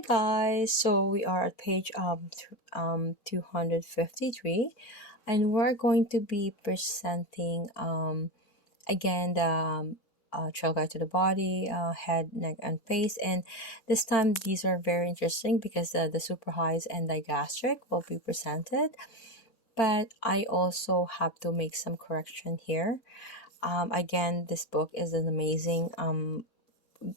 Hi guys, so we are at page 253, and we're going to be presenting again the trail guide to the body, head, neck, and face. And this time these are very interesting because the super highs and digastric will be presented, but I also have to make some correction here. Again, this book is an amazing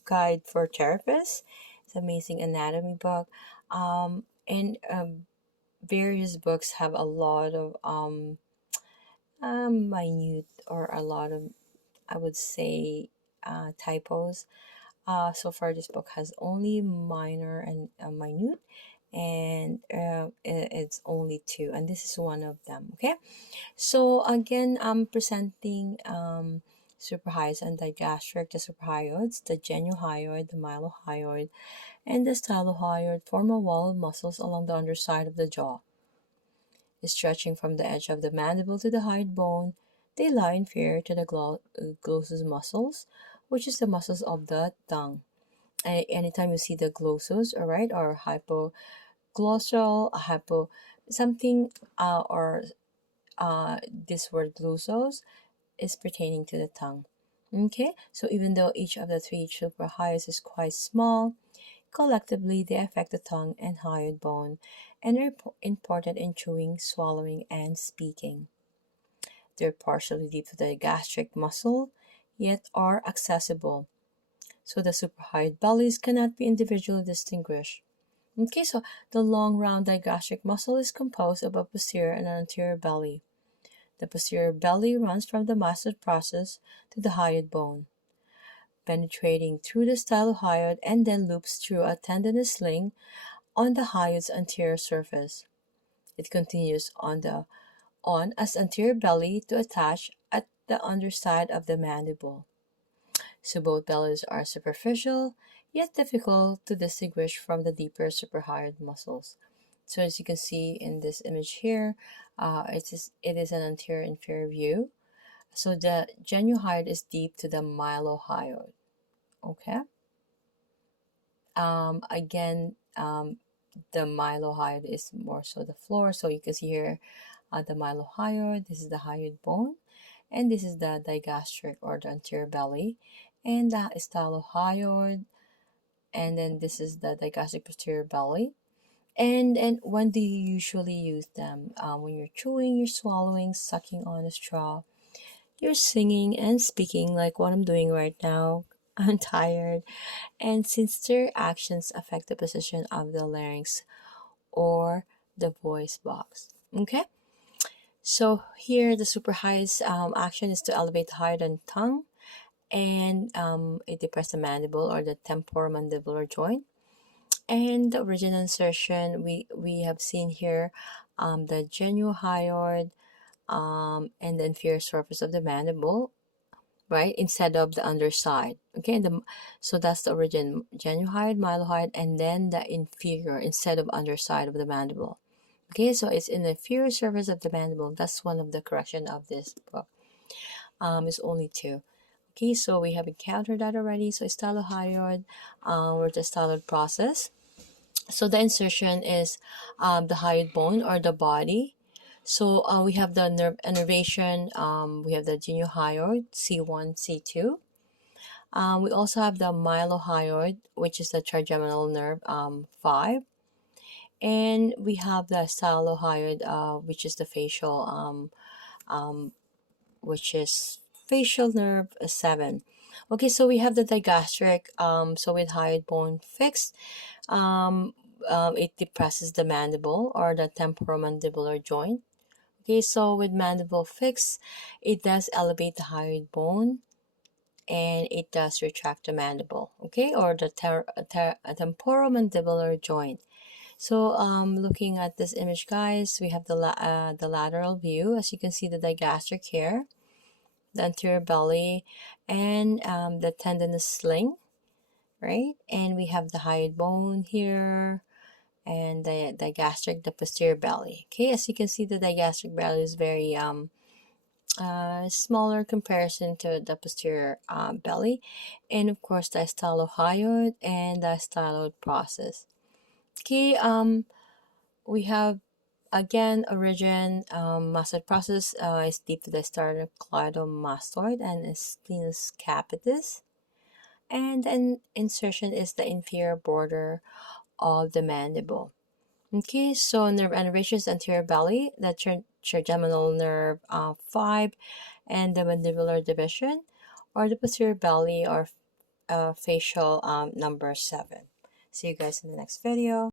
guide for therapists. It's an amazing anatomy book. And various books have a lot of minute or a lot of, I would say, typos. So far, this book has only minor and minute, and it's only two, and this is one of them. Okay, so again, I'm presenting suprahyoids and digastric. The suprahyoids, the genuhyoid, the mylohyoid, and the stylohyoid form a wall of muscles along the underside of the jaw. Stretching from the edge of the mandible to the hyoid bone, they lie inferior to the glossus muscles, which is the muscles of the tongue. Anytime you see the glossus, all right, or hypoglossal, hypo something, or this word glossus is pertaining to the tongue. Okay, so even though each of the three suprahyoids is quite small, collectively they affect the tongue and hyoid bone and are important in chewing, swallowing, and speaking. They're partially deep to the gastric muscle, yet are accessible, so the suprahyoid bellies cannot be individually distinguished. Okay, so the long round digastric muscle is composed of a posterior and an anterior belly. The posterior belly runs from the mastoid process to the hyoid bone, penetrating through the stylohyoid and then loops through a tendinous sling on the hyoid's anterior surface. It continues on as anterior belly to attach at the underside of the mandible. So both bellies are superficial, yet difficult to distinguish from the deeper suprahyoid muscles. So as you can see in this image here, it is an anterior inferior view. So the genuhyoid is deep to the mylohyoid. Okay. Again, the mylohyoid is more so the floor. So you can see here the mylohyoid. This is the hyoid bone, and this is the digastric or the anterior belly, and the stylohyoid, and then this is the digastric posterior belly. And when do you usually use them? When you're chewing, you're swallowing, sucking on a straw, you're singing and speaking like what I'm doing right now. I'm tired. And since their actions affect the position of the larynx or the voice box. Okay? So here the super highest action is to elevate the hyoid and tongue, and it depresses the mandible or the temporomandibular joint. And the original insertion we have seen here, the genuhyoid and the inferior surface of the mandible, right, instead of the underside. Okay, so that's the origin, genuhyoid, mylohyoid, and then the inferior instead of underside of the mandible. Okay, so it's in the inferior surface of the mandible. That's one of the correction of this book. It's only two. Okay, so we have encountered that already. So stylohyoid, or the styloid process. So the insertion is the hyoid bone or the body. So we have the innervation. We have the genuhyoid C1, C2. We also have the mylohyoid, which is the trigeminal nerve 5. And we have the stylohyoid, which is the which is facial nerve 7. Okay, so we have the digastric. So with hyoid bone fixed, it depresses the mandible or the temporomandibular joint. Okay, so with mandible fixed, it does elevate the hyoid bone and it does retract the mandible, okay, or the temporomandibular joint. So looking at this image, guys, we have the lateral view. As you can see, the digastric here, the anterior belly, and the tendinous sling, right? And we have the hyoid bone here, and the digastric, the posterior belly. Okay, as you can see, the digastric belly is very smaller comparison to the posterior belly, and of course the stylohyoid and the styloid process. Okay, we have again origin, mastoid process is deep to the sternocleidomastoid and splenus capitis. And then insertion is the inferior border of the mandible. Okay, so nerve innervation is anterior belly, the trigeminal nerve 5, and the mandibular division, or the posterior belly, or facial number 7. See you guys in the next video.